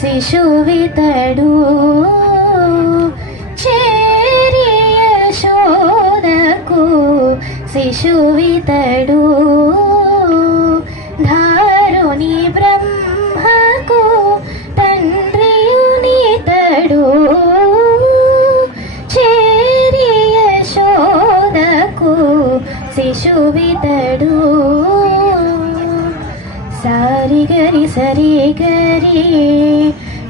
శిశువితడు చేరి యశోదకు శిశువితడు ధారుని బ్రహ్మకు తండ్రియునితడు చేరి యశోదకు శిశువితడు సారి గరి సరి గరి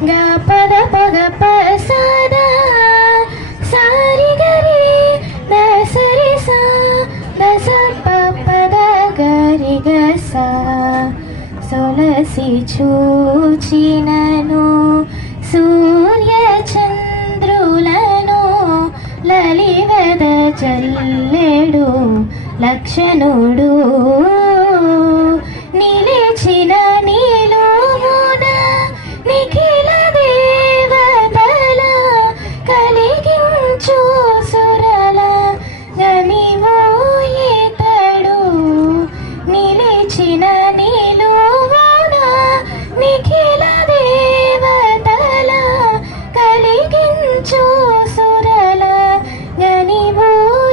గ పద పగ ప సద సారి గరి ద సరి సా ద స ప పద గరి గ సా సొలసి చూచినను సూర్య చంద్రులను లలివద చల్లెడు లక్షణుడు నిలిచిన నీలోమున నిఖిల దేవతల కలిగించు సురల గనివోయితడు నిలిచిన నీలోమున నిఖిల దేవతల కలిగించు సురల గనివోయితడు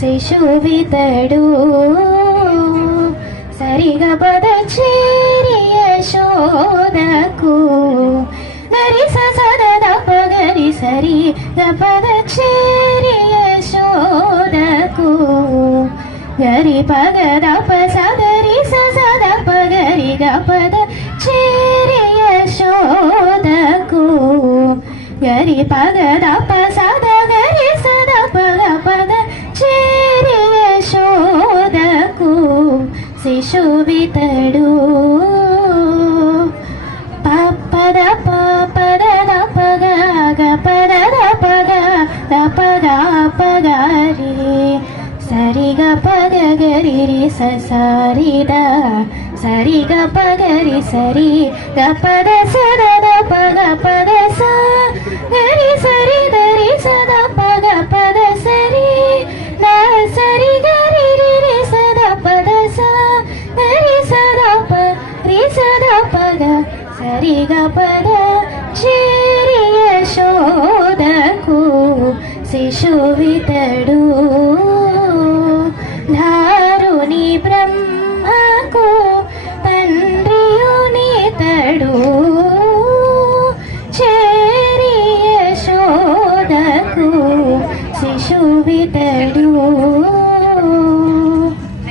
శిశువితడు సరిగ పద చేరి యశోదకు గరి సద పగరి సరి గ పద చేరి యశోదకు గరి పగ దప సదరి సద పగరి గ పద చేరి యశోదకు గరి పగ దప సద గరి సద పగ పద చేరి యశోదకు శిశువితడు పద పద పగ గ పద పగ ద పగ పగరి సరి గ పగ గరి రి సరి ద సరి గ పగరి సరి గ పద సద ద పగ పద స గరి సరి దరి సద పగ పద సరి న సరి గరి రి రి సద పద స గరి సద ప రి సద పగ సరి గ పద చేరి యశోదకు శిశువితడు ధారుని బ్రహ్మకు తండ్రియునితడు చేరి యశోదకు శిశువితడు.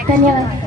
ధన్యవాదాలు.